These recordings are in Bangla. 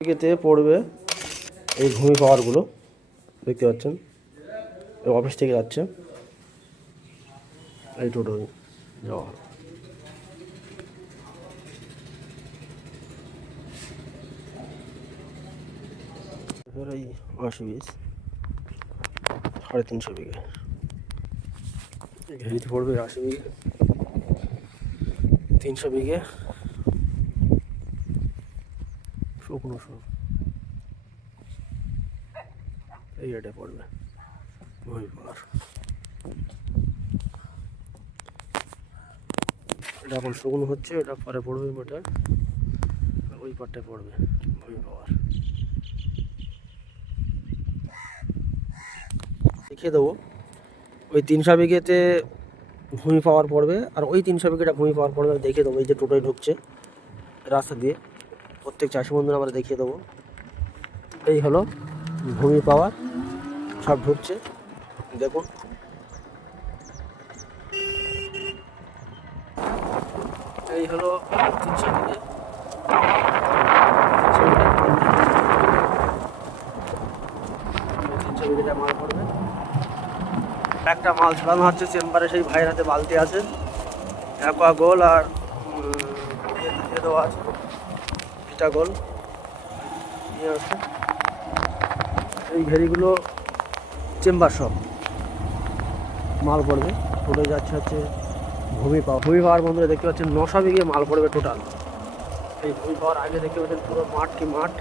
তে পড়বে এই ভূমি পাওয়ারগুলো দেখতে পাচ্ছেন, অফিস থেকে যাচ্ছে এই টোটো যাওয়া। এই 80-20 350 বিঘে ঘেরিতে পড়বে, 80 বিঘে 300 বিঘে শুকনো সব এই রেটে পড়বে ভূমি পাওয়ার। এটা এখন শুকনো হচ্ছে, এটা পরে পড়বে ওটা, ওই পাটটায় পড়বে ভূমি পাওয়ার। দেখিয়ে দেবো ওই 300 বিঘেতে ভূমি পাওয়ার পড়বে, আর ওই 300 বিঘেটা ভূমি পাওয়ার পড়বে। আমি দেখিয়ে দেবো এই যে টোটোয় ঢুকছে রাস্তা দিয়ে, প্রত্যেক চাষি বন্ধুরা আমরা দেখিয়ে দেবো। এই হলো ভূমি পাওয়ার, সব ঢুকছে দেখুন। এই হলো 300 বিঘে, 300 বিঘেটা মাল পড়বে। একটা মাল ছড়ানো হচ্ছে চেম্বারে, সেই ভাইয়ের হাতে বালতি আছে, অ্যাকোয়া গোল আর দেওয়া আছে ভিটা গোল নিয়ে আসছে। এই ঘেরিগুলো চেম্বার সব মাল পড়বে। টোটো যাচ্ছে হচ্ছে ভূমি পাওয়ার বন্ধুরা দেখতে পাচ্ছেন 900 বিঘে মাল পড়বে টোটাল। এই ভূমি পাওয়ার আগে দেখতে পাচ্ছেন পুরো মাঠ কি মাঠ।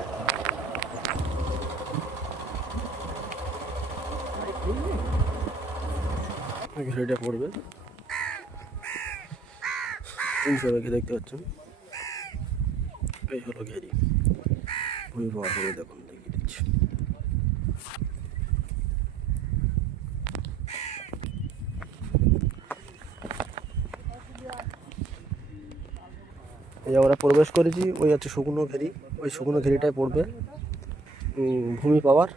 ঘেরিটা পড়বে 300 বিঘে দেখতে পাচ্ছেন। এই হলো ঘেরি, ভূমি পাওয়ার পড়বে দেখুন, দেখিয়ে দিচ্ছি। এই আমরা প্রবেশ করেছি, ওই হচ্ছে শুকনো ঘেরি, ওই শুকনো ঘেরিটায় পড়বে ভূমি পাওয়ার।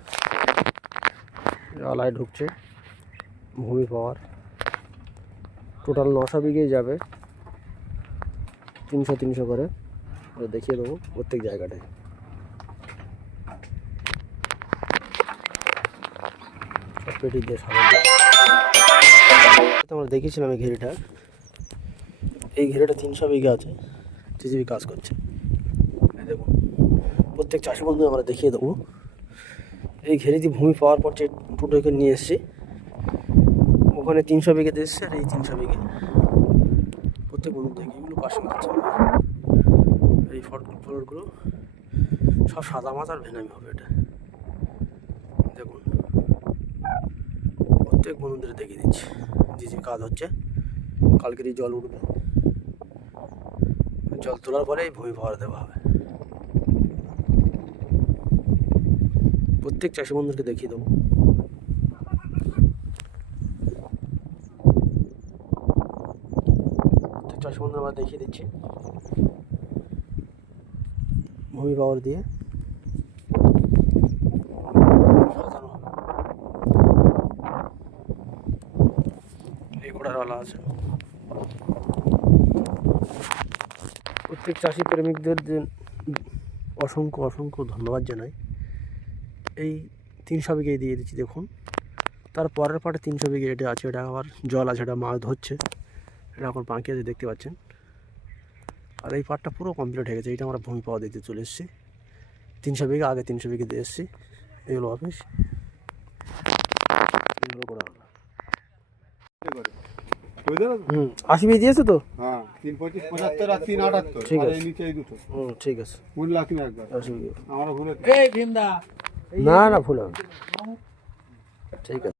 আলায় ঢুকছে ভূমি পাওয়ার, টোটাল 900 বিঘেই যাবে, 300 করে দেখিয়ে দেবো প্রত্যেক জায়গাটায়। সব পেটি দিয়ে আমরা দেখিয়েছিলাম এই ঘেরিটা। এই ঘেরিটা 300 বিঘা আছে, জিজিবি কাজ করছে। এই দেখুন প্রত্যেক চাষি বন্ধু আমরা দেখিয়ে দেবো। এই ঘেরিতে ভূমি পাওয়ার পর যে টোটোকে নিয়ে এসেছি, ওখানে 300 বিঘেতে এসছে, আর এই 300 বিঘে প্রত্যেক বন্ধু দেখি। এগুলো পাশে আছে, এই ফলগুলো সব সাদা মাছ আর ভেনামি হবে। এটা দেখুন প্রত্যেক বন্ধুদের দেখিয়ে দিচ্ছি। জিজিবি কাজ হচ্ছে, কালকেরই জল উঠবে, জল তোলার পরে এই ভূমি পাওয়ার দেওয়া হবে। প্রত্যেক চাষি বন্ধুকে দেখিয়ে দেবো। প্রত্যেক চাষি বন্ধু আমরা দেখিয়ে দিচ্ছি ভূমি পাওয়ার দিয়ে সাজানো হবে। এই ঘোড়ারওয়ালা আছে। প্রত্যেক চাষি প্রেমিকদের অসংখ্য ধন্যবাদ জানাই। এই 300 বিঘে দিয়ে দিচ্ছি দেখুন। তার পরের পাটে 300 বিঘে এটা আছে, এটা আবার জল আছে, এটা মাছ ধরছে, এটা এখন বাঁকিয়ে আছে দেখতে পাচ্ছেন। আর এই পাটটা পুরো কমপ্লিট হয়ে গেছে। এটা আমরা ভূমি পাওয়া দিতে চলে এসেছি 300 বিঘে, আগে 300 বিঘে দিয়ে এসেছি। এগুলো অফিস, এগুলো করা হলো। 80 বিঘে দিয়েছে তো, হ্যাঁ 325 75 আর 378। ঠিক আছে, এই নিচে এই দুটো ঠিক আছে, ভুল লাগি না একবার। 80 বিঘে আমারও ভুল। না ভুল হবে, ঠিক আছে।